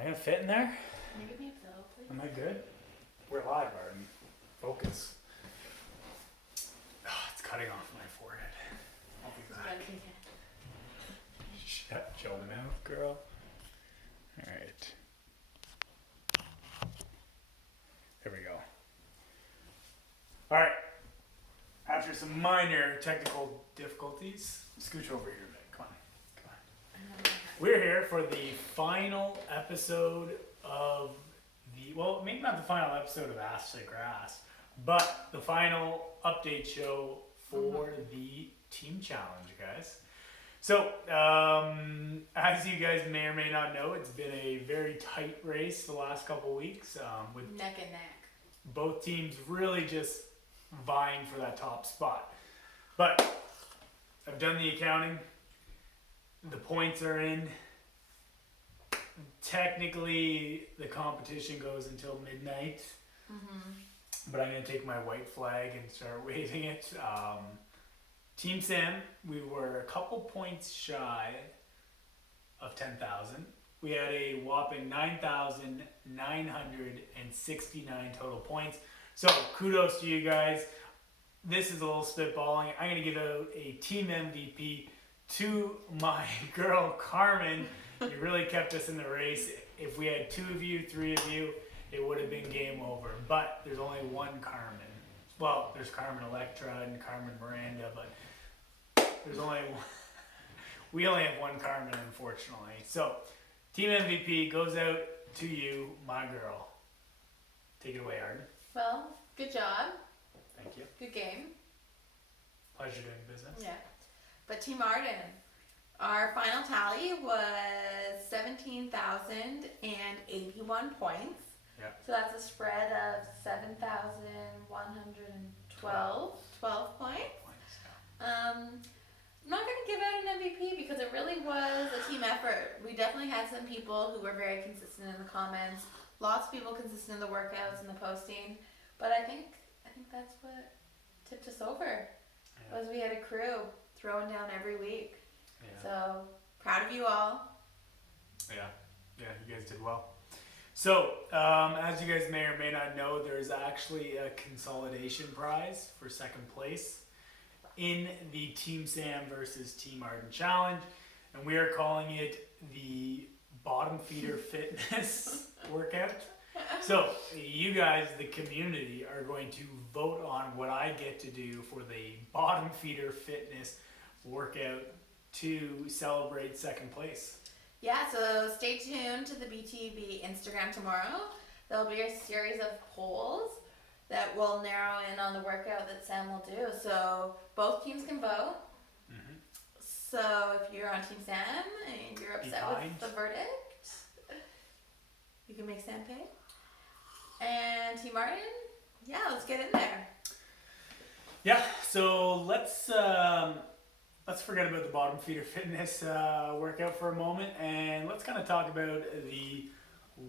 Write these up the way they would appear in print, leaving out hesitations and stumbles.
Am I gonna fit in there? Can you give me a pillow, please? Am I good? We're live, Arden. Focus. Oh, it's cutting off my forehead. I'll be back. Shut your mouth, girl. Alright. There we go. Alright. After some minor technical difficulties, scooch over here a bit. Come on. We're here for the final episode of well, maybe not the final episode of Ask the Grass, but the final update show for the team challenge, guys. So, as you guys may or may not know, it's been a very tight race the last couple weeks, with neck and neck. both teams really just vying for that top spot. But I've done the accounting. The points are in. Technically, the competition goes until midnight. But I'm going to take my white flag and start waving it. Team Sam, we were a couple points shy of 10,000. We had a whopping 9,969 total points. So kudos to you guys. This is a little spitballing. I'm going to give out a team MVP to my girl Carmen. You really kept us in the race. If we had 2 of you, 3 of you, it would have been game over. But there's only one Carmen. Well, there's Carmen Electra and Carmen Miranda, but there's only one. We only have one Carmen, unfortunately. So, team MVP goes out to you, my girl. Take it away, Arden. Well, good job. Thank you. Good game. Pleasure doing business. Yeah. But Team Arden, our final tally was 17,081 points. Yeah. So that's a spread of 7,112 points. I'm not going to give out an MVP because it really was a team effort. We definitely had some people who were very consistent in the comments. Lots of people consistent in the workouts and the posting. But I think that's what tipped us over. Yeah. Was we had a crew throwing down every week. Yeah. So proud of you all. Yeah, you guys did well. So, as you guys may or may not know, there's actually a consolidation prize for second place in the Team Sam versus Team Arden challenge, and we are calling it the Bottom Feeder Fitness Workout. So, you guys, the community, are going to vote on what I get to do for the Bottom Feeder Fitness Workout to celebrate second place. Yeah, so stay tuned to the BTB Instagram tomorrow. There'll be a series of polls that will narrow in on the workout that Sam will do. So both teams can vote. So if you're on Team Sam and you're upset with the verdict, you can make Sam pay. And Team Martin, yeah, let's get in there. Yeah, so let's forget about the Bottom Feeder Fitness workout for a moment, and let's kind of talk about the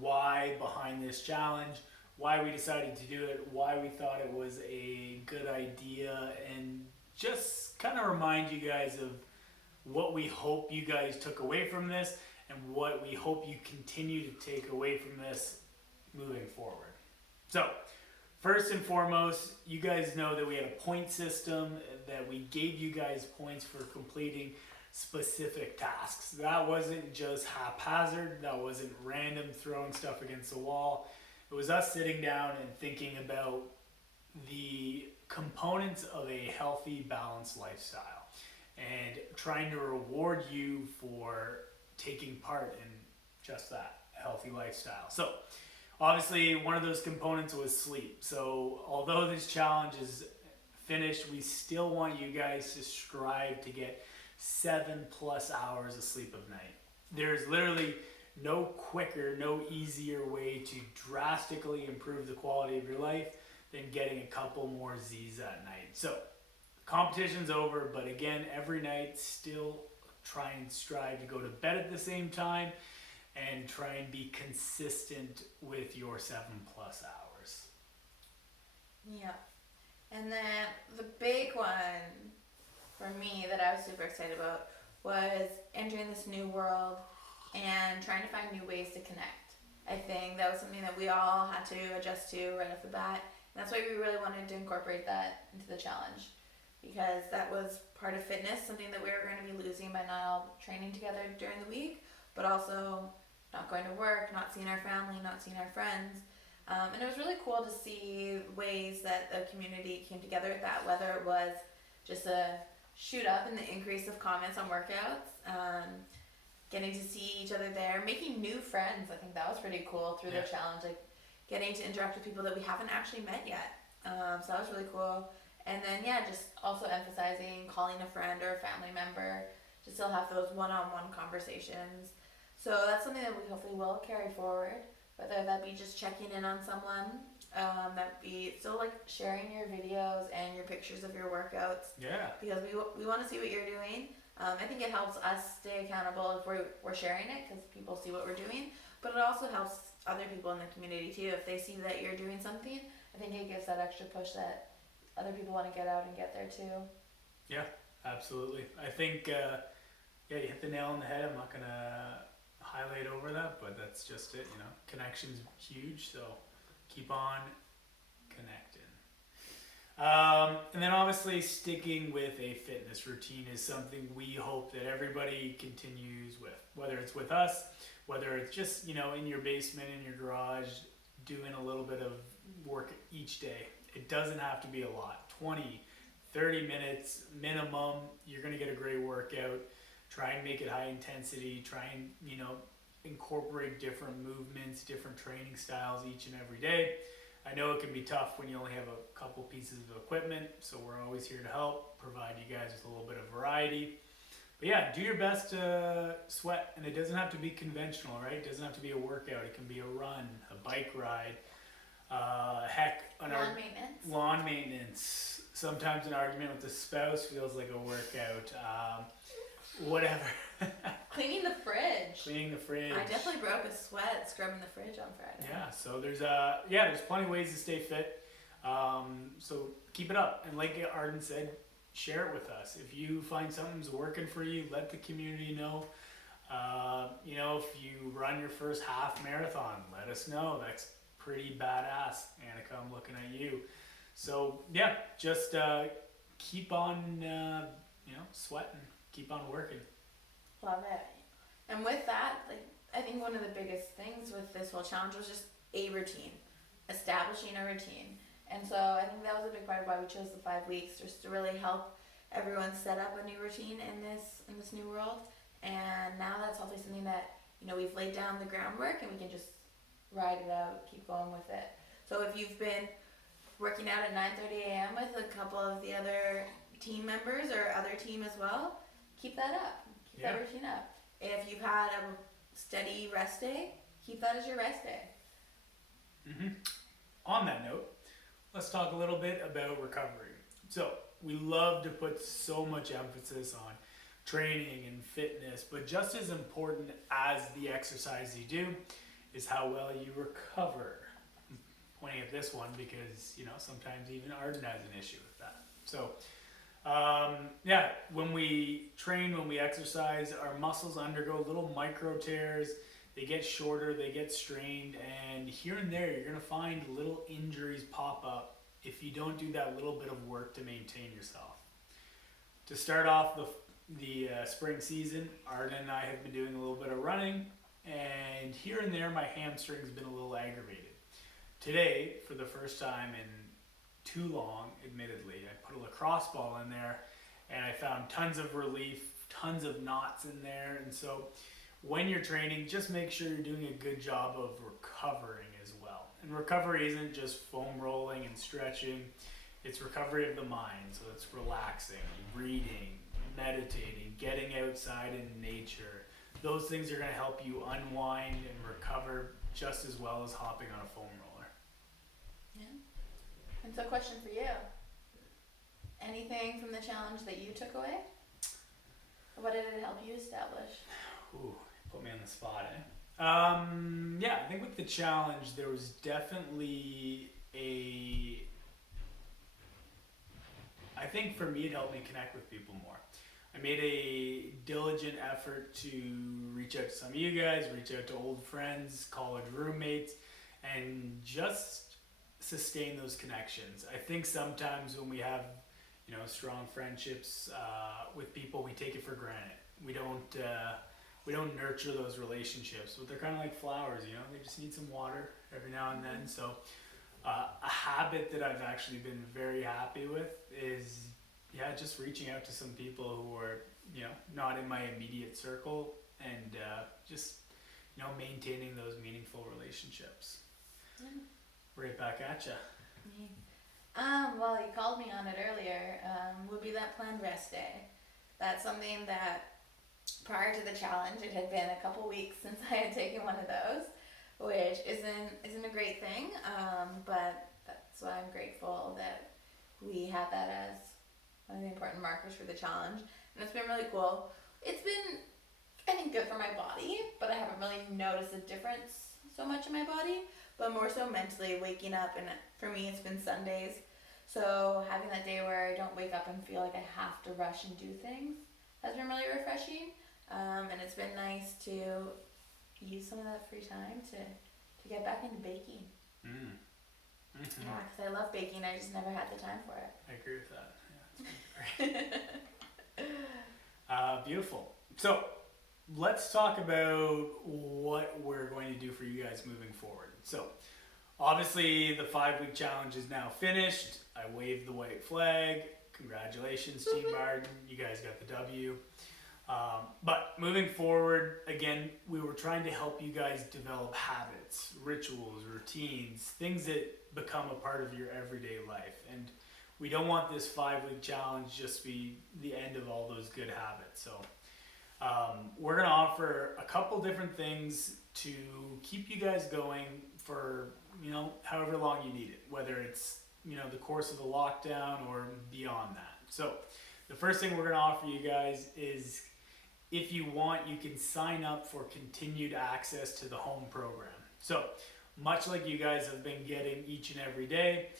why behind this challenge, why we decided to do it, why we thought it was a good idea, and just kind of remind you guys of what we hope you guys took away from this and what we hope you continue to take away from this moving forward. So, first and foremost, you guys know that we had a point system, that we gave you guys points for completing specific tasks. That wasn't just haphazard, that wasn't random throwing stuff against the wall. It was us sitting down and thinking about the components of a healthy, balanced lifestyle and trying to reward you for taking part in just that, healthy lifestyle. So, obviously, one of those components was sleep. So, although this challenge is finished, we still want you guys to strive to get 7+ hours of sleep a night. There's literally no quicker, no easier way to drastically improve the quality of your life than getting a couple more Z's at night. So, competition's over, but again, every night still try and strive to go to bed at the same time and try and be consistent with your 7+ hours. Yeah. And then the big one for me that I was super excited about was entering this new world and trying to find new ways to connect. I think that was something that we all had to adjust to right off the bat. And that's why we really wanted to incorporate that into the challenge, because that was part of fitness, something that we were going to be losing by not all training together during the week, but also not going to work, not seeing our family, not seeing our friends. And it was really cool to see ways that the community came together at that, whether it was just a shoot up in the increase of comments on workouts, getting to see each other there, making new friends. I think that was pretty cool through the challenge, like getting to interact with people that we haven't actually met yet. So that was really cool. And then just also emphasizing calling a friend or a family member to still have those one-on-one conversations. So that's something that we hopefully will carry forward, whether that be just checking in on someone, that be still like sharing your videos and your pictures of your workouts. Yeah. Because we want to see what you're doing. I think it helps us stay accountable if we're sharing it, because people see what we're doing. But it also helps other people in the community too. If they see that you're doing something, I think it gives that extra push that other people want to get out and get there too. Yeah, absolutely. I think, you hit the nail on the head. I'm not going to highlight over that, but that's just it, Connection's huge, so keep on connecting. And then obviously sticking with a fitness routine is something we hope that everybody continues with, whether it's with us, whether it's just, in your basement, in your garage, doing a little bit of work each day. It doesn't have to be a lot, 20, 30 minutes minimum. You're going to get a great workout. Try and make it high intensity. Try and, incorporate different movements, different training styles each and every day. I know it can be tough when you only have a couple pieces of equipment, so we're always here to help, provide you guys with a little bit of variety. But do your best to sweat, and it doesn't have to be conventional, right? It doesn't have to be a workout. It can be a run, a bike ride, lawn maintenance. Sometimes an argument with the spouse feels like a workout. Whatever. Cleaning the fridge. I definitely broke a sweat scrubbing the fridge on Friday. Yeah, so there's plenty of ways to stay fit. So keep it up. And like Arden said, share it with us. If you find something's working for you, let the community know. If you run your first half marathon, let us know. That's pretty badass, Annika. I'm looking at you. So just keep on, sweating. Keep on working. Love it. And with that, I think one of the biggest things with this whole challenge was just a routine, establishing a routine. And so I think that was a big part of why we chose the 5 weeks, just to really help everyone set up a new routine in this new world. And now that's hopefully something that, we've laid down the groundwork, and we can just ride it out, keep going with it. So if you've been working out at 9:30 a.m. with a couple of the other team members or other team as well, keep that up. Keep that routine up. If you've had a steady rest day, keep that as your rest day. Mm-hmm. On that note, let's talk a little bit about recovery. So we love to put so much emphasis on training and fitness, but just as important as the exercise you do is how well you recover. I'm pointing at this one because, sometimes even Arden has an issue with that. So when we train, when we exercise, our muscles undergo little micro tears. They get shorter, they get strained, and here and there you're going to find little injuries pop up if you don't do that little bit of work to maintain yourself. To start off the spring season, Arden and I have been doing a little bit of running, and here and there my hamstring's been a little aggravated. Today, for the first time in too long, admittedly, I put a lacrosse ball in there, and I found tons of relief, tons of knots in there. And so when you're training, just make sure you're doing a good job of recovering as well. And recovery isn't just foam rolling and stretching, it's recovery of the mind. So it's relaxing, reading, meditating, getting outside in nature. Those things are going to help you unwind and recover just as well as hopping on a foam roller. Yeah. And so, question for you. Anything from the challenge that you took away? What did it help you establish? Ooh, put me on the spot, eh? I think with the challenge, there was definitely I think for me, it helped me connect with people more. I made a diligent effort to reach out to some of you guys, reach out to old friends, college roommates, and just sustain those connections. I think sometimes when we have, strong friendships with people, we take it for granted. We don't nurture those relationships, but they're kind of like flowers. They just need some water every now and then. So a habit that I've actually been very happy with is, just reaching out to some people who are, not in my immediate circle, and just, maintaining those meaningful relationships. Right back at ya. Well, you called me on it earlier. Would be that planned rest day. That's something that prior to the challenge, it had been a couple weeks since I had taken one of those, which isn't a great thing. But that's why I'm grateful that we have that as one of the important markers for the challenge, and it's been really cool. It's been, I think, good for my body, but I haven't really noticed a difference so much in my body, but more so mentally, waking up, and for me it's been Sundays, so having that day where I don't wake up and feel like I have to rush and do things has been really refreshing, and it's been nice to use some of that free time to get back into baking. Mm-hmm. Yeah, because I love baking, I just never had the time for it. I agree with that. Beautiful. So let's talk about what we're going to do for you guys moving forward. So obviously the 5-week challenge is now finished. I waved the white flag. Congratulations, Team Barden. You guys got the W. But moving forward, again, we were trying to help you guys develop habits, rituals, routines, things that become a part of your everyday life. And we don't want this 5-week challenge just to be the end of all those good habits. So we're going to offer a couple different things to keep you guys going for, however long you need it, whether it's, the course of the lockdown or beyond that. So the first thing we're going to offer you guys is, if you want, you can sign up for continued access to the home program. So much like you guys have been getting each and every day,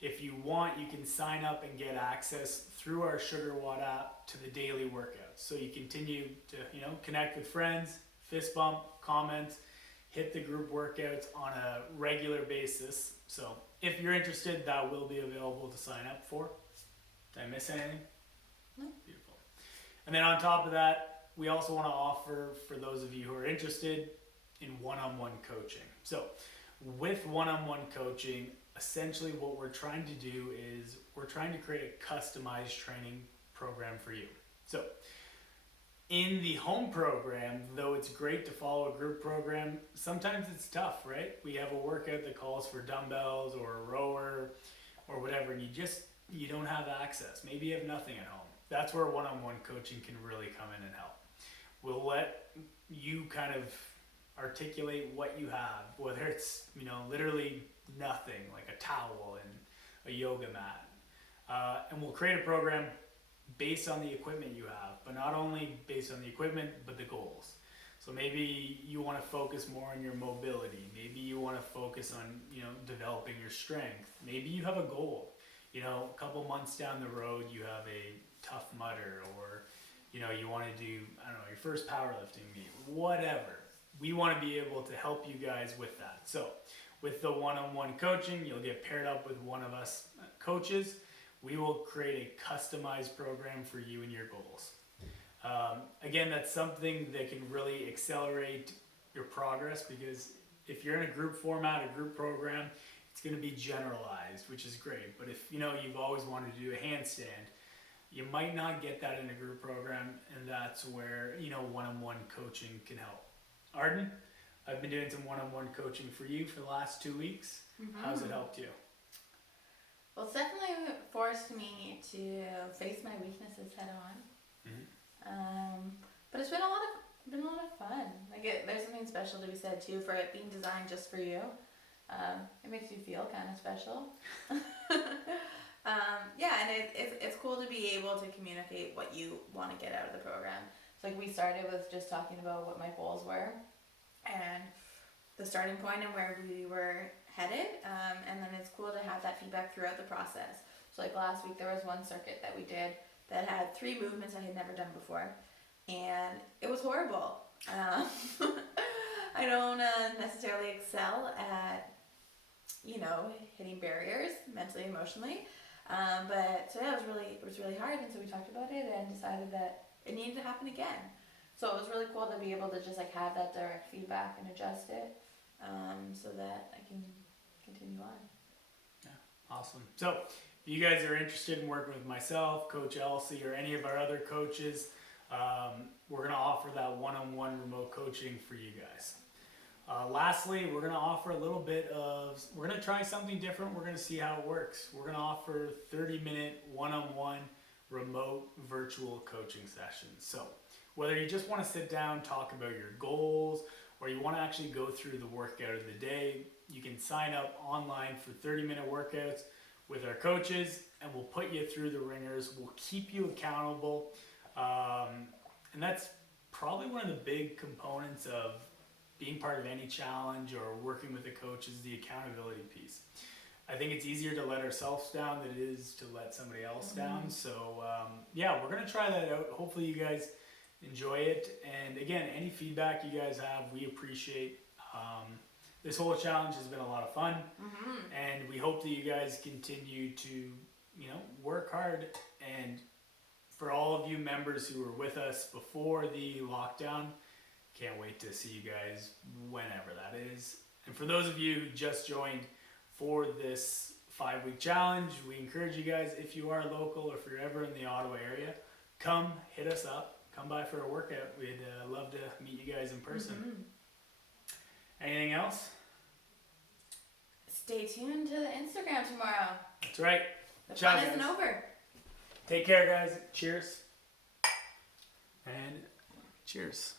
if you want, you can sign up and get access through our Sugar Watt app to the daily workouts. So you continue to, connect with friends, fist bump, comment, hit the group workouts on a regular basis. So if you're interested, that will be available to sign up for. Did I miss anything? No. Beautiful. And then on top of that, we also want to offer, for those of you who are interested, in one-on-one coaching. So with one-on-one coaching, essentially what we're trying to do is we're trying to create a customized training program for you. So in the home program, though it's great to follow a group program, sometimes it's tough, right? We have a workout that calls for dumbbells or a rower or whatever, and you don't have access. Maybe you have nothing at home. That's where one-on-one coaching can really come in and help. We'll let you kind of articulate what you have, whether it's, literally nothing, like a towel and a yoga mat. And we'll create a program based on the equipment you have, but not only based on the equipment, but the goals. So maybe you want to focus more on your mobility. Maybe you want to focus on, developing your strength. Maybe you have a goal. A couple months down the road, you have a Tough Mudder, or, you want to do, your first powerlifting meet, whatever. We want to be able to help you guys with that. So with the one-on-one coaching, you'll get paired up with one of us coaches. We will create a customized program for you and your goals. Again, that's something that can really accelerate your progress, because if you're in a group format, a group program, it's going to be generalized, which is great. But if you've always wanted to do a handstand, you might not get that in a group program, and that's where one-on-one coaching can help. Arden, I've been doing some one-on-one coaching for you for the last 2 weeks. Mm-hmm. How's it helped you? Well, it's definitely forced me to face my weaknesses head on. Mm-hmm. But it's been a lot of fun. There's something special to be said too for it being designed just for you. It makes you feel kind of special. And it's cool to be able to communicate what you want to get out of the program. So we started with just talking about what my goals were and the starting point and where we were headed. And then it's cool to have that feedback throughout the process. So last week there was one circuit that we did that had 3 movements I had never done before, and it was horrible. I don't necessarily excel at, hitting barriers mentally, emotionally, but so yeah, it was really hard, and so we talked about it and decided that it needed to happen again. So it was really cool to be able to just like have that direct feedback and adjust it, so that I can continue on. Yeah, awesome. So if you guys are interested in working with myself, Coach Elsie, or any of our other coaches, we're going to offer that one-on-one remote coaching for you guys. Lastly, we're going to offer we're going to try something different. We're going to see how it works. We're going to offer 30-minute one-on-one remote virtual coaching sessions. So whether you just want to sit down, talk about your goals, or you want to actually go through the workout of the day, you can sign up online for 30-minute workouts with our coaches, and we'll put you through the ringers. We'll keep you accountable. And that's probably one of the big components of being part of any challenge or working with a coach is the accountability piece. I think it's easier to let ourselves down than it is to let somebody else down. So yeah, we're going to try that out. Hopefully you guys enjoy it. And again, any feedback you guys have, we appreciate. This whole challenge has been a lot of fun. And we hope that you guys continue to, work hard. And for all of you members who were with us before the lockdown, can't wait to see you guys whenever that is. And for those of you who just joined for this 5-week challenge, we encourage you guys, if you are local or if you're ever in the Ottawa area, come hit us up. Come by for a workout. We'd love to meet you guys in person. Anything else? Stay tuned to the Instagram tomorrow. That's right. The Ciao, fun isn't guys. over. Take care, guys. Cheers. And cheers.